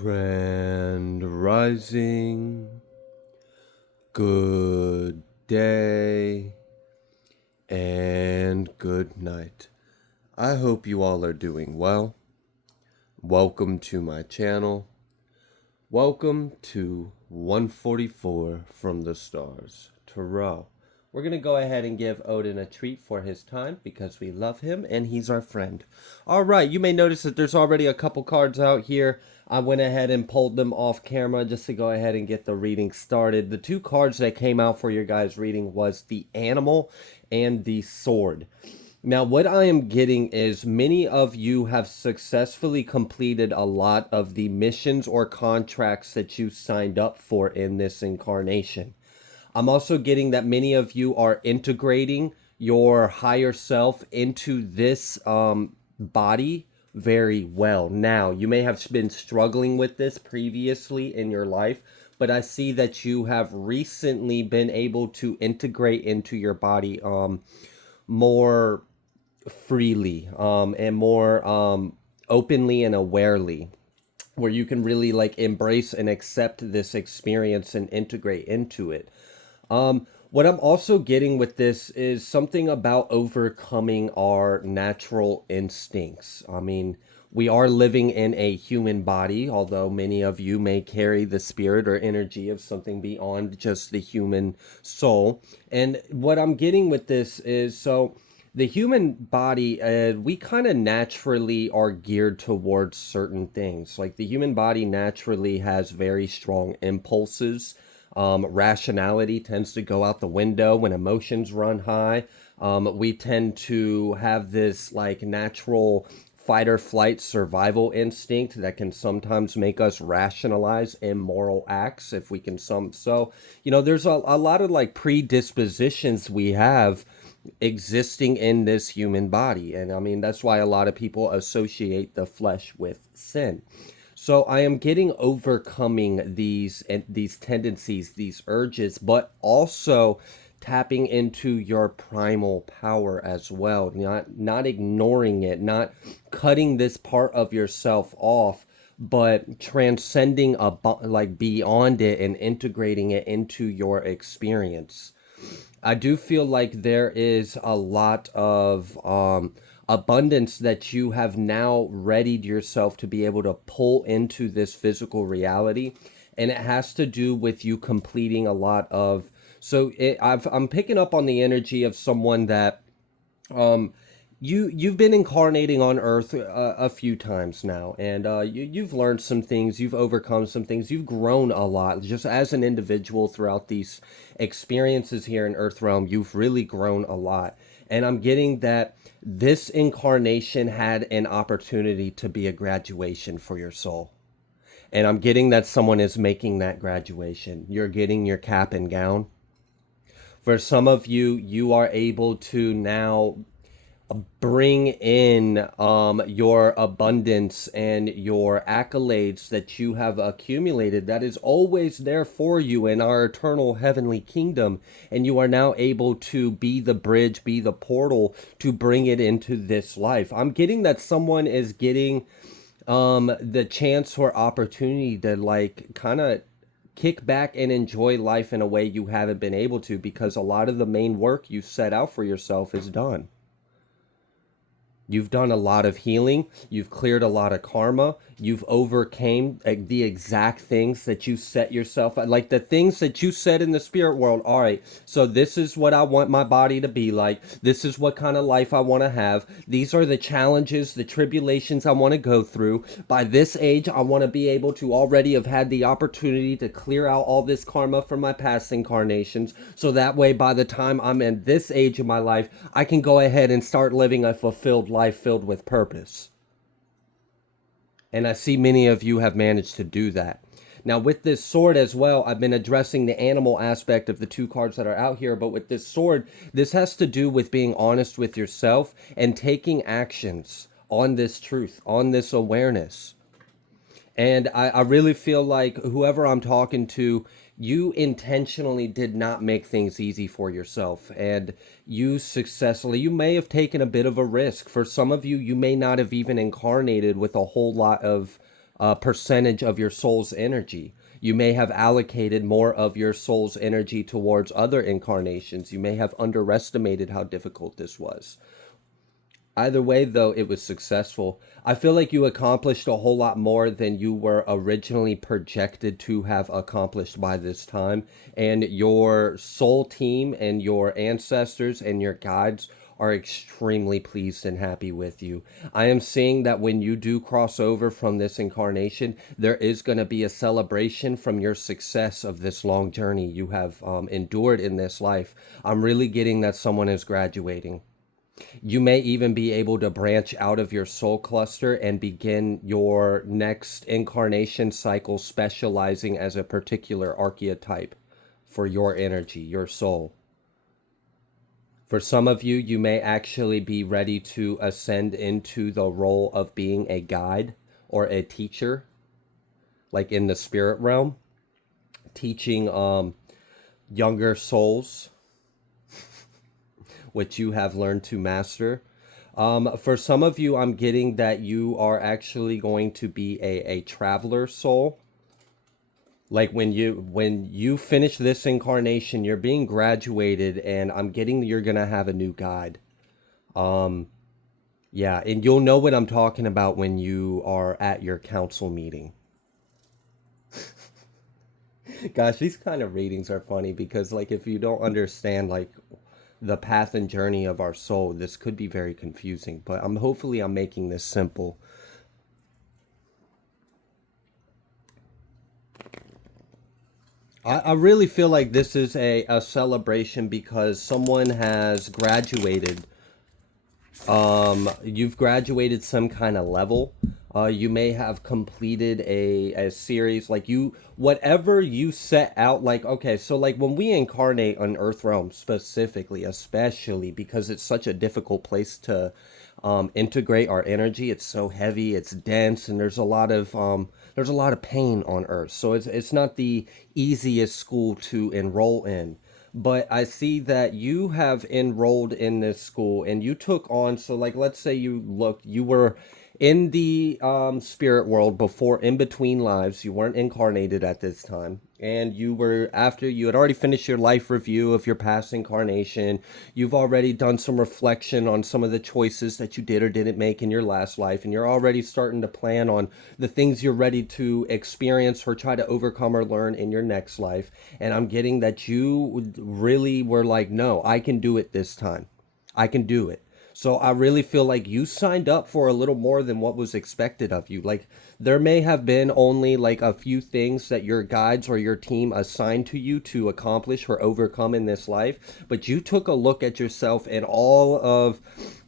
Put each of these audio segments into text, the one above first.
Grand Rising, good day, and good night. I hope you all are doing well. Welcome to my channel. Welcome to 144 from the Stars, Tarot. We're going to go ahead and give Odin a treat for his time because we love him and he's our friend. All right, you may notice that there's already a couple cards out here. I went ahead and pulled them off camera just to go ahead and get the reading started. The two cards that came out for your guys' reading was the Animal and the Sword. Now, what I am getting is many of you have successfully completed a lot of the missions or contracts that you signed up for in this incarnation. I'm also getting that many of you are integrating your higher self into this body very well. Now, you may have been struggling with this previously in your life, but I see that you have recently been able to integrate into your body more freely and more openly and awarely, where you can really like embrace and accept this experience and integrate into it. What I'm also getting with this is something about overcoming our natural instincts. I mean, we are living in a human body, although many of you may carry the spirit or energy of something beyond just the human soul. And what I'm getting with this is, so the human body, we kind of naturally are geared towards certain things. Like the human body naturally has very strong impulses. Rationality tends to go out the window when emotions run high. We tend to have this like natural fight or flight survival instinct that can sometimes make us rationalize immoral acts if we can there's a lot of like predispositions we have existing in this human body. And I mean, that's why a lot of people associate the flesh with sin. So I am getting overcoming these tendencies, these urges, but also tapping into your primal power as well. Not ignoring it, not cutting this part of yourself off, but transcending like beyond it and integrating it into your experience. I do feel like there is a lot of abundance that you have now readied yourself to be able to pull into this physical reality. And it has to do with you completing a lot of, I'm picking up on the energy of someone that you've been incarnating on Earth a few times now, and you've learned some things, you've overcome some things, you've grown a lot just as an individual throughout these experiences here in Earth Realm. You've really grown a lot, and I'm getting that this incarnation had an opportunity to be a graduation for your soul. And I'm getting that someone is making that graduation. You're getting your cap and gown. For some of you, you are able to now bring in your abundance and your accolades that you have accumulated, that is always there for you in our eternal heavenly kingdom, and you are now able to be the bridge, be the portal to bring it into this life. I'm getting that someone is getting the chance or opportunity to like kind of kick back and enjoy life in a way you haven't been able to, because a lot of the main work you set out for yourself is done. You've done a lot of healing. You've cleared a lot of karma. You've overcame the exact things that you set yourself, like the things that you said in the spirit world. All right, so this is what I want my body to be like. This is what kind of life I want to have. These are the challenges, the tribulations I want to go through. By this age, I want to be able to already have had the opportunity to clear out all this karma from my past incarnations. So that way, by the time I'm in this age of my life, I can go ahead and start living a fulfilled life filled with purpose. And I see many of you have managed to do that. Now with this sword as well, I've been addressing the animal aspect of the two cards that are out here, but with this sword, this has to do with being honest with yourself and taking actions on this truth, on this awareness. And I really feel like whoever I'm talking to, you intentionally did not make things easy for yourself, and you may have taken a bit of a risk. For some of you, you may not have even incarnated with a whole lot of percentage of your soul's energy. You may have allocated more of your soul's energy towards other incarnations. You may have underestimated how difficult this was. Either way, though, it was successful. I feel like you accomplished a whole lot more than you were originally projected to have accomplished by this time. And your soul team and your ancestors and your guides are extremely pleased and happy with you. I am seeing that when you do cross over from this incarnation, there is going to be a celebration from your success of this long journey you have endured in this life. I'm really getting that someone is graduating. You may even be able to branch out of your soul cluster and begin your next incarnation cycle specializing as a particular archetype for your energy, your soul. For some of you, you may actually be ready to ascend into the role of being a guide or a teacher, like in the spirit realm, teaching younger souls which you have learned to master. For some of you, I'm getting that you are actually going to be a traveler soul. Like when you finish this incarnation, you're being graduated, and I'm getting you're gonna have a new guide. Yeah, and you'll know what I'm talking about when you are at your council meeting. Gosh, these kind of readings are funny because, like, if you don't understand, like, the path and journey of our soul, this could be very confusing, but hopefully I'm making this simple. I really feel like this is a celebration because someone has graduated. You've graduated some kind of level. You may have completed a series, like whatever you set out, like, okay, so like when we incarnate on Earth Realm specifically, especially because it's such a difficult place to integrate our energy. It's so heavy, it's dense, and there's a lot of pain on Earth. So it's not the easiest school to enroll in. But I see that you have enrolled in this school and you took on, so like let's say you were in the spirit world before, in between lives. You weren't incarnated at this time, and you were, after you had already finished your life review of your past incarnation, you've already done some reflection on some of the choices that you did or didn't make in your last life, and you're already starting to plan on the things you're ready to experience or try to overcome or learn in your next life. And I'm getting that you really were like, no, I can do it this time. I can do it. So I really feel like you signed up for a little more than what was expected of you. Like, there may have been only like a few things that your guides or your team assigned to you to accomplish or overcome in this life, but you took a look at yourself and all of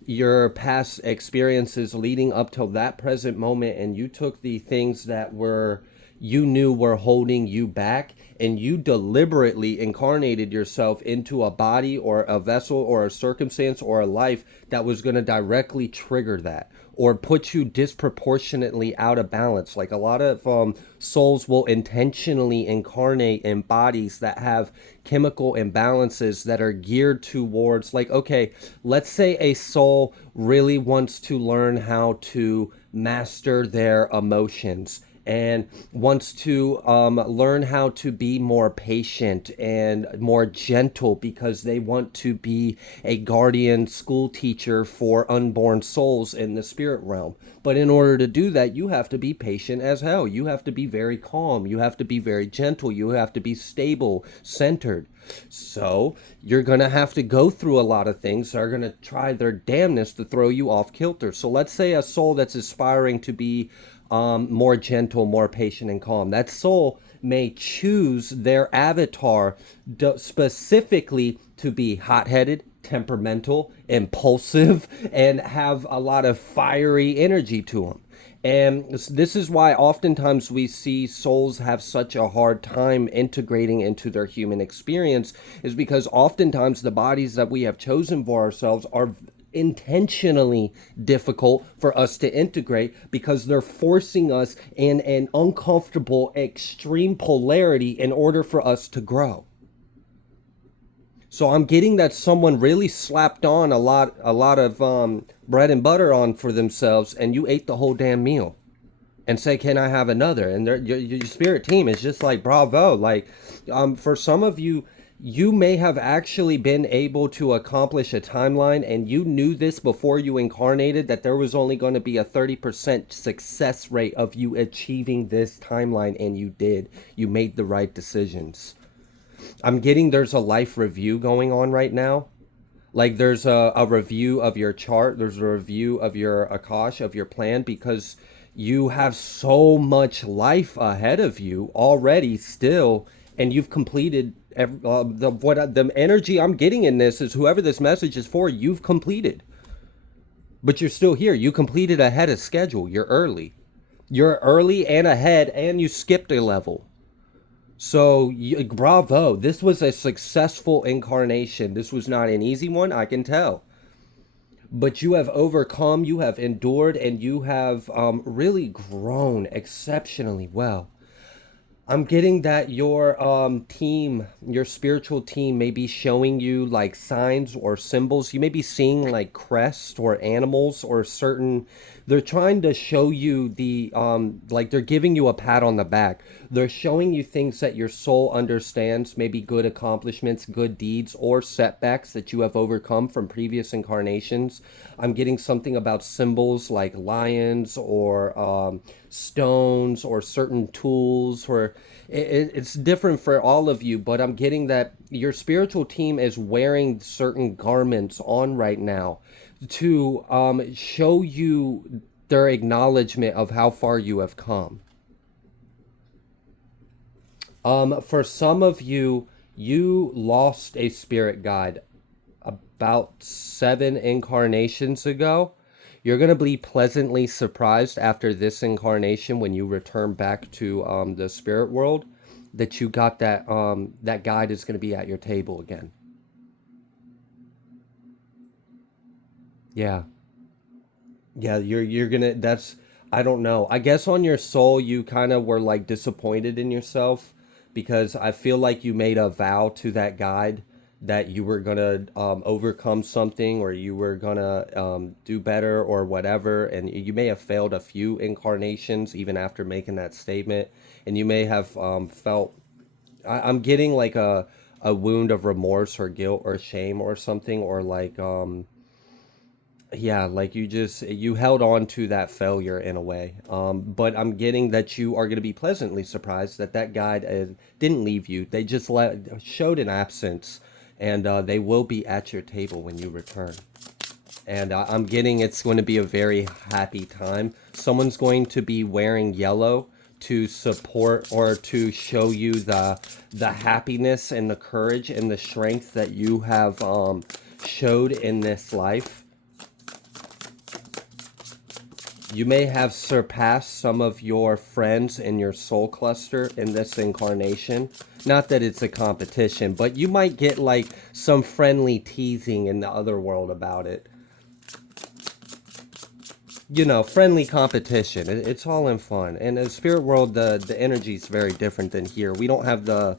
your past experiences leading up till that present moment, and you took the things that were, you knew were holding you back, and you deliberately incarnated yourself into a body or a vessel or a circumstance or a life that was going to directly trigger that or put you disproportionately out of balance. Like a lot of souls will intentionally incarnate in bodies that have chemical imbalances that are geared towards, like, okay, let's say a soul really wants to learn how to master their emotions and wants to learn how to be more patient and more gentle because they want to be a guardian school teacher for unborn souls in the spirit realm. But in order to do that, you have to be patient as hell. You have to be very calm. You have to be very gentle. You have to be stable, centered. So you're going to have to go through a lot of things that are going to try their damnness to throw you off kilter. So let's say a soul that's aspiring to be more gentle, more patient, and calm. That soul may choose their avatar specifically to be hot-headed, temperamental, impulsive, and have a lot of fiery energy to them. And this is why oftentimes we see souls have such a hard time integrating into their human experience, is because oftentimes the bodies that we have chosen for ourselves are intentionally difficult for us to integrate because they're forcing us in an uncomfortable extreme polarity in order for us to grow. So I'm getting that someone really slapped on a lot of bread and butter on for themselves, and you ate the whole damn meal. and say, can I have another? And your spirit team is just like, bravo. Like, for some of you, you may have actually been able to accomplish a timeline, and you knew this before you incarnated, that there was only going to be a 30% success rate of you achieving this timeline, and you did. You made the right decisions. I'm getting there's a life review going on right now. Like there's a review of your chart, there's a review of your Akash, of your plan, because you have so much life ahead of you already still, and you've completed the energy I'm getting in this is whoever this message is for, you've completed. But you're still here. You completed ahead of schedule. You're early. You're early and ahead, and you skipped a level. So, bravo. This was a successful incarnation. This was not an easy one, I can tell. But you have overcome, you have endured, and you have really grown exceptionally well. I'm getting that your team, your spiritual team, may be showing you like signs or symbols. You may be seeing like crests or animals or certain. They're trying to show you the like they're giving you a pat on the back. They're showing you things that your soul understands, maybe good accomplishments, good deeds, or setbacks that you have overcome from previous incarnations. I'm getting something about symbols like lions or stones or certain tools, or it's different for all of you, but I'm getting that your spiritual team is wearing certain garments on right now to show you their acknowledgement of how far you have come. For some of you, you lost a spirit guide about 7 incarnations ago. You're going to be pleasantly surprised after this incarnation when you return back to the spirit world that you got that that guide is going to be at your table again. Yeah. Yeah, you're gonna that's I don't know. I guess on your soul you kind of were like disappointed in yourself because I feel like you made a vow to that guide that you were gonna overcome something, or you were gonna do better or whatever, and you may have failed a few incarnations even after making that statement, and you may have felt I'm getting like a wound of remorse or guilt or shame or something, or like yeah, like you held on to that failure in a way. But I'm getting that you are going to be pleasantly surprised that that guide didn't leave you. They just showed an absence, and they will be at your table when you return. And I'm getting it's going to be a very happy time. Someone's going to be wearing yellow to support or to show you the happiness and the courage and the strength that you have showed in this life. You may have surpassed some of your friends in your soul cluster in this incarnation. Not that it's a competition, but you might get like some friendly teasing in the other world about it. You know, friendly competition. It's all in fun. And in the spirit world, the energy is very different than here. We don't have the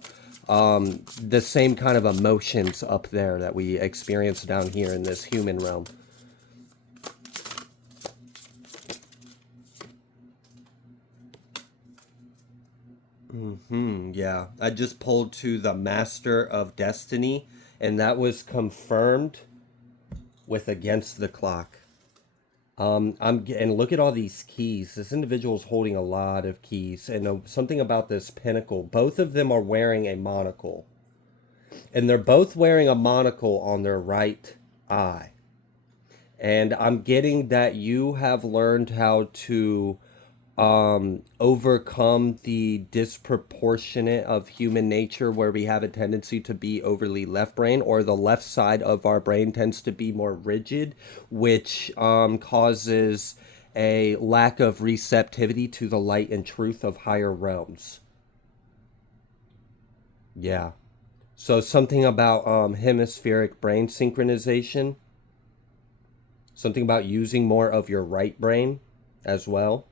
same kind of emotions up there that we experience down here in this human realm. Yeah, I just pulled to the Master of Destiny, and that was confirmed with Against the Clock. And look at all these keys. This individual is holding a lot of keys, and something about this pinnacle. Both of them are wearing a monocle, and they're both wearing a monocle on their right eye. And I'm getting that you have learned how to overcome the disproportionate of human nature where we have a tendency to be overly left brain, or the left side of our brain tends to be more rigid, which causes a lack of receptivity to the light and truth of higher realms. Yeah. So something about hemispheric brain synchronization, something about using more of your right brain as well.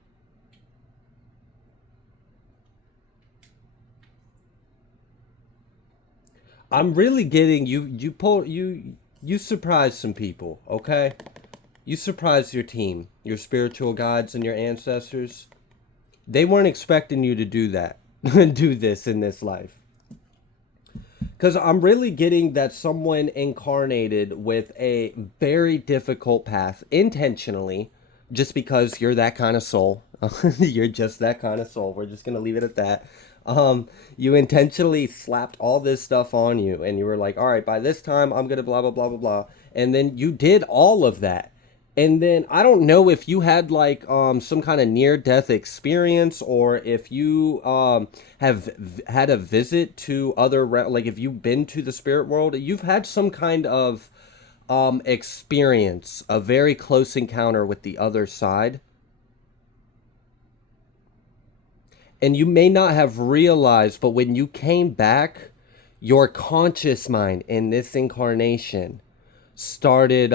I'm really getting you surprised some people, okay? You surprised your team, your spiritual guides and your ancestors. They weren't expecting you to do that, do this in this life. Because I'm really getting that someone incarnated with a very difficult path intentionally, just because you're that kind of soul. You're just that kind of soul. We're just going to leave it at that. You intentionally slapped all this stuff on you, and you were like, all right, by this time, I'm going to blah, blah, blah, blah, blah. And then you did all of that. And then I don't know if you had like some kind of near death experience, or if you had a visit to other like if you've been to the spirit world, you've had some kind of experience, a very close encounter with the other side. And you may not have realized, but when you came back, your conscious mind in this incarnation started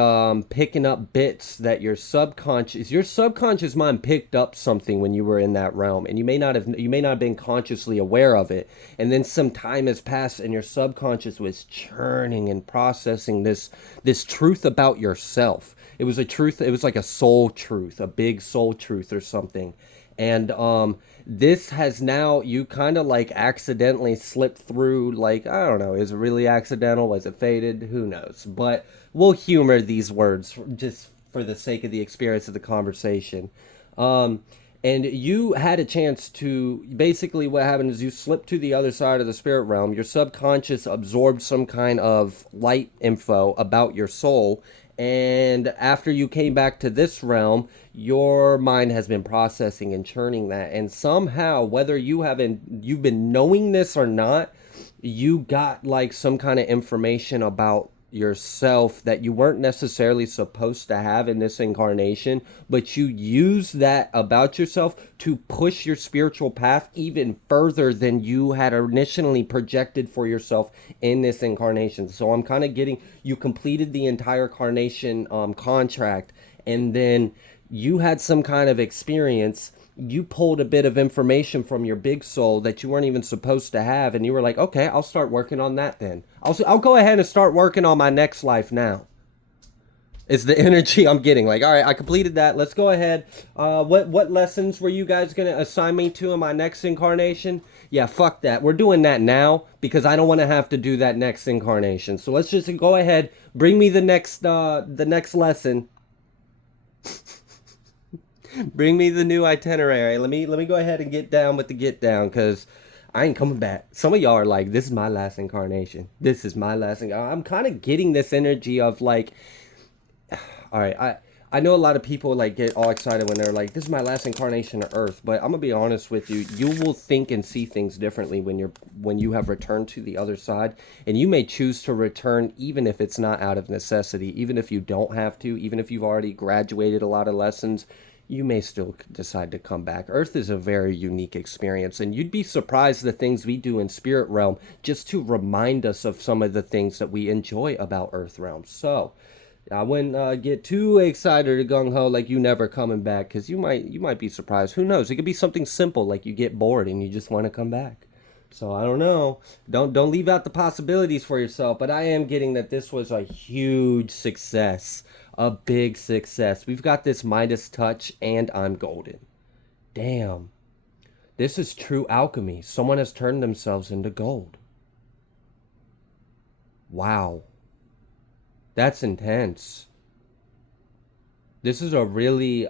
picking up bits that your subconscious mind picked up something when you were in that realm, and you may not have been consciously aware of it. And then some time has passed, and your subconscious was churning and processing this truth about yourself. It was a truth. It was like a soul truth, a big soul truth or something. And this has now, you kind of like accidentally slipped through, like, I don't know, is it really accidental, was it fated, who knows, but we'll humor these words just for the sake of the experience of the conversation. um and you had a chance to, basically what happened is you slipped to the other side of the spirit realm. Your subconscious absorbed some kind of light info about your soul, and after you came back to this realm, your mind has been processing and churning that, and somehow, whether you've been knowing this or not, you got like some kind of information about yourself that you weren't necessarily supposed to have in this incarnation, but you use that about yourself to push your spiritual path even further than you had initially projected for yourself in this incarnation. So I'm kind of getting, you completed the entire carnation contract, and then you had some kind of experience. You pulled a bit of information from your big soul that you weren't even supposed to have, and you were like, okay, I'll start working on that then. I'll go ahead and start working on my next life now. It's the energy I'm getting. Like, all right, I completed that. Let's go ahead. What lessons were you guys gonna assign me to in my next incarnation? Yeah, fuck that. We're doing that now because I don't want to have to do that next incarnation. So let's just go ahead. Bring me the next lesson. Bring me the new itinerary. Let me go ahead and get down with the get down, because I ain't coming back. Some of y'all are like, this is my last incarnation. This is my last. I'm kind of getting this energy of like, all right, I know a lot of people like get all excited when they're like, this is my last incarnation of Earth. But I'm gonna be honest with you. You will think and see things differently when you have returned to the other side, and you may choose to return even if it's not out of necessity, even if you don't have to, even if you've already graduated a lot of lessons. You may still decide to come back. Earth is a very unique experience, and you'd be surprised the things we do in spirit realm just to remind us of some of the things that we enjoy about Earth realm. So I wouldn't get too excited or gung ho like you never coming back, because you might be surprised. Who knows? It could be something simple like you get bored and you just want to come back. So I don't know. Don't leave out the possibilities for yourself. But I am getting that this was a huge success, a big success. We've got this Midas touch, and I'm golden. Damn, this is true alchemy. Someone has turned themselves into gold. Wow, that's intense. This is a really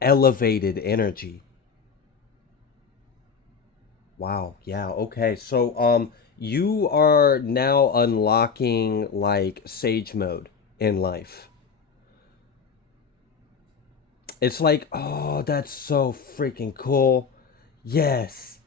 elevated energy. Wow. Yeah. Okay. So, you are now unlocking like sage mode in life. It's like, oh, that's so freaking cool. Yes.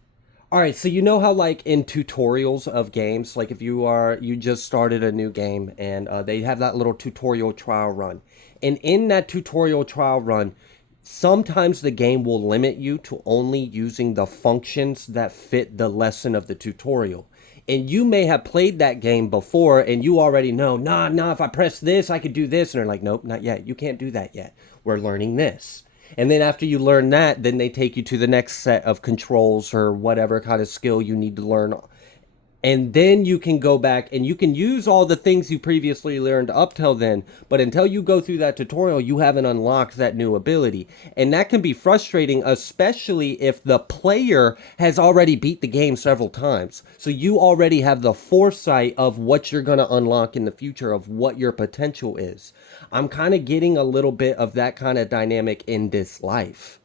All right. So you know how like in tutorials of games, like if you just started a new game, and they have that little tutorial trial run, and in that tutorial trial run, sometimes the game will limit you to only using the functions that fit the lesson of the tutorial. And you may have played that game before, and you already know, nah, if I press this, I could do this. And they're like, nope, not yet. You can't do that yet. We're learning this. And then after you learn that, then they take you to the next set of controls or whatever kind of skill you need to learn. And then you can go back and you can use all the things you previously learned up till then. But until you go through that tutorial, you haven't unlocked that new ability. And that can be frustrating, especially if the player has already beat the game several times. So you already have the foresight of what you're going to unlock in the future, of what your potential is. I'm kind of getting a little bit of that kind of dynamic in this life.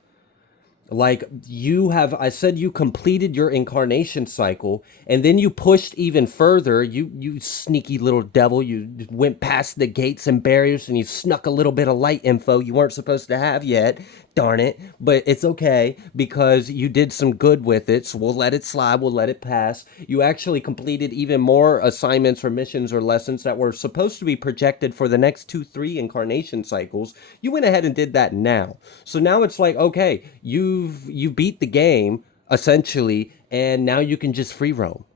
Like you have, I said you completed your incarnation cycle, and then you pushed even further. You sneaky little devil. You went past the gates and barriers, and you snuck a little bit of light info you weren't supposed to have yet. Darn it. But it's okay because you did some good with it, so we'll let it slide, we'll let it pass. You actually completed even more assignments or missions or lessons that were supposed to be projected for the next 2, 3 incarnation cycles. You went ahead and did that now. So now it's like, okay, you beat the game essentially, and now you can just free roam.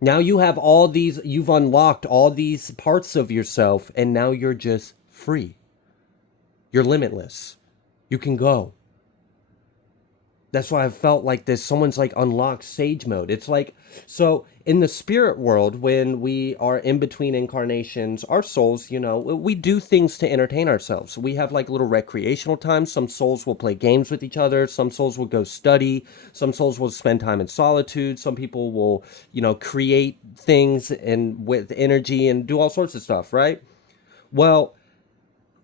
Now you have all these, you've unlocked all these parts of yourself, and now you're just free. You're limitless. You can go. That's why I felt like this. Someone's like unlocked sage mode. It's like, so in the spirit world, when we are in between incarnations, our souls, we do things to entertain ourselves. We have like little recreational times. Some souls will play games with each other. Some souls will go study. Some souls will spend time in solitude. Some people will, create things and with energy and do all sorts of stuff, right? Well,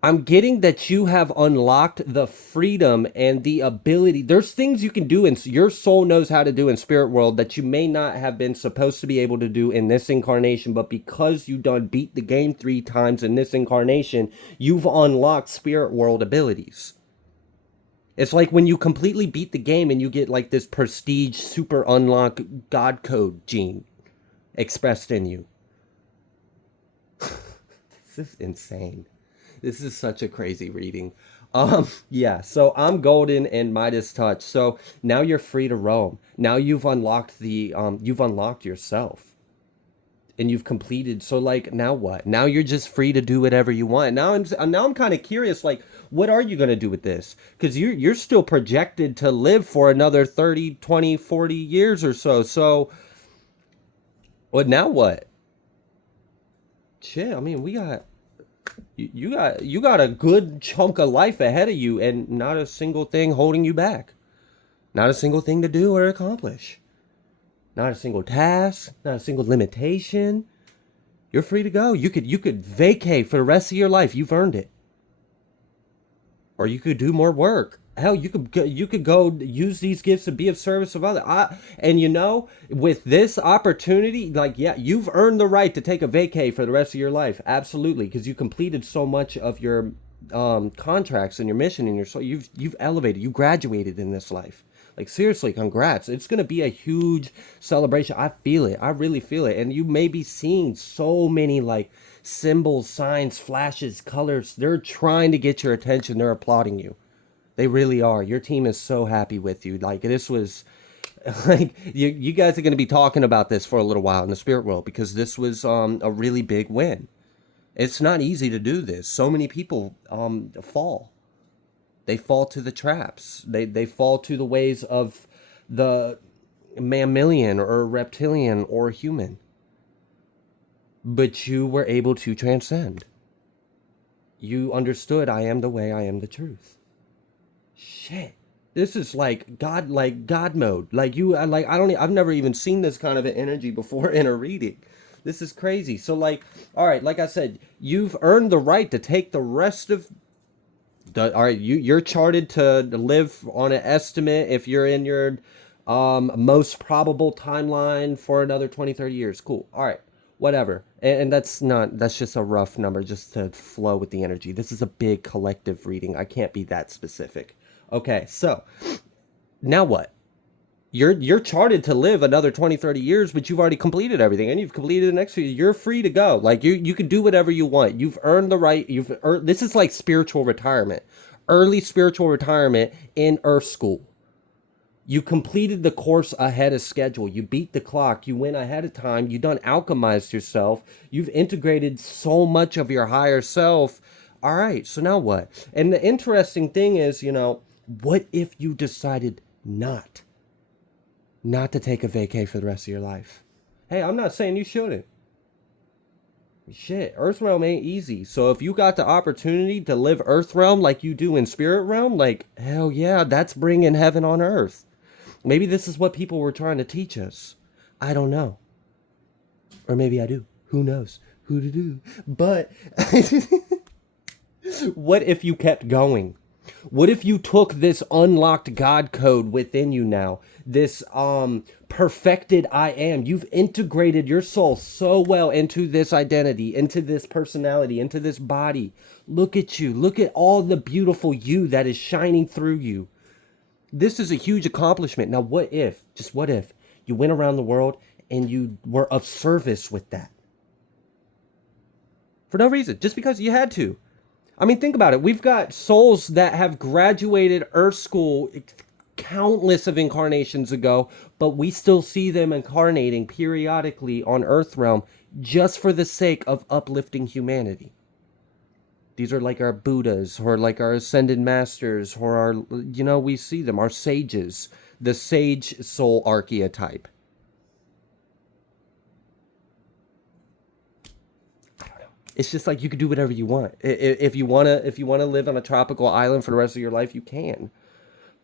I'm getting that you have unlocked the freedom and the ability. There's things you can do, and your soul knows how to do in spirit world that you may not have been supposed to be able to do in this incarnation. But because you done beat the game 3 times in this incarnation, you've unlocked spirit world abilities. It's like when you completely beat the game and you get like this prestige super unlock God code gene expressed in you. This is insane. This is such a crazy reading. Yeah, so I'm golden and Midas touch. So now you're free to roam. Now you've unlocked you've unlocked yourself. And you've completed. So like now what? Now you're just free to do whatever you want. Now I'm kind of curious, like, what are you going to do with this? Cuz you're still projected to live for another 30, 20, 40 years or so. So what now what? Shit, I mean, you got a good chunk of life ahead of you and not a single thing holding you back. Not a single thing to do or accomplish. Not a single task, not a single limitation. You're free to go. You could vacate for the rest of your life. You've earned it. Or you could do more work. Hell, you could go use these gifts to be of service of others. With this opportunity, like, yeah, you've earned the right to take a vacay for the rest of your life. Absolutely, because you completed so much of your contracts and your mission and your soul. You've elevated. You graduated in this life. Like, seriously, congrats. It's going to be a huge celebration. I feel it. I really feel it. And you may be seeing so many, like, symbols, signs, flashes, colors. They're trying to get your attention. They're applauding you. They really are. Your team is so happy with you. Like, this was, like, you guys are going to be talking about this for a little while in the spirit world because this was a really big win. It's not easy to do this. So many people fall. They fall to the traps. They fall to the ways of the mammalian or reptilian or human. But you were able to transcend. You understood, I am the way, I am the truth. Shit. This is like God mode. I've never even seen this kind of an energy before in a reading. This is crazy. So all right, like I said, you've earned the right to take the rest of all right, you're charted to live on an estimate if you're in your most probable timeline for another 20, 30 years. Cool. All right. Whatever. And that's just a rough number just to flow with the energy. This is a big collective reading. I can't be that specific. Okay, so now what? You're charted to live another 20, 30 years, but you've already completed everything and you've completed the next few. You're free to go. Like you can do whatever you want. You've earned the right. This is like spiritual retirement. Early spiritual retirement in Earth School. You completed the course ahead of schedule. You beat the clock. You went ahead of time. You done alchemized yourself. You've integrated so much of your higher self. All right, so now what? And the interesting thing is, what if you decided not to take a vacay for the rest of your life? Hey, I'm not saying you shouldn't. Shit, Earth Realm ain't easy. So if you got the opportunity to live Earth Realm like you do in Spirit Realm, like, hell yeah, that's bringing heaven on Earth. Maybe this is what people were trying to teach us. I don't know. Or maybe I do. Who knows? Who to do? But what if you kept going? What if you took this unlocked God code within you now? This perfected I am. You've integrated your soul so well into this identity, into this personality, into this body. Look at you. Look at all the beautiful you that is shining through you. This is a huge accomplishment. Now, what if, just what if, you went around the world and you were of service with that? For no reason, just because you had to. I mean, think about it. We've got souls that have graduated Earth School countless of incarnations ago, but we still see them incarnating periodically on Earth Realm just for the sake of uplifting humanity. These are like our Buddhas, or like our Ascended Masters, or our, we see them, our sages, the sage soul archetype. It's just like you can do whatever you want. If you wanna live on a tropical island for the rest of your life, you can.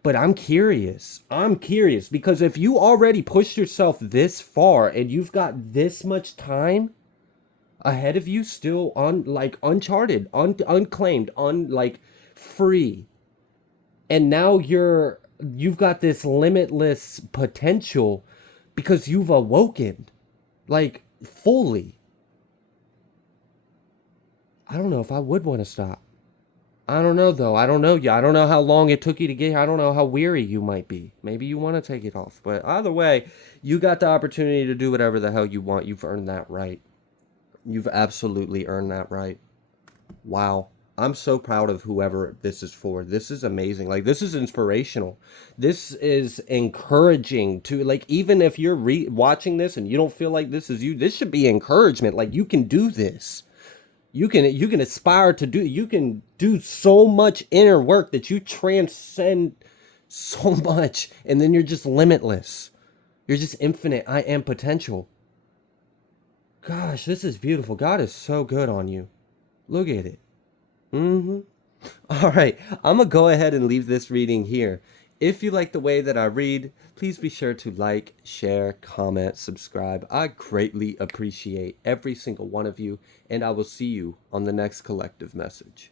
But I'm curious. I'm curious because if you already pushed yourself this far and you've got this much time ahead of you, still uncharted, unclaimed, free, and now you've got this limitless potential because you've awoken, like fully. I don't know if I would want to stop. I don't know though. I don't know you. I don't know how long it took you to get here. I don't know how weary you might be. Maybe you want to take it off. But either way, you got the opportunity to do whatever the hell you want. You've earned that right. You've absolutely earned that right. Wow. I'm so proud of whoever this is for. This is amazing. Like, this is inspirational. This is encouraging to, like, even if you're watching this and you don't feel like this is you, this should be encouragement. Like, you can do this. You can aspire to do, you can do so much inner work that you transcend so much, and then you're just limitless. You're just infinite. I am potential. Gosh, this is beautiful. God is so good on you. Look at it. All right, I'm gonna go ahead and leave this reading here. If you like the way that I read, please be sure to like, share, comment, subscribe. I greatly appreciate every single one of you, and I will see you on the next collective message.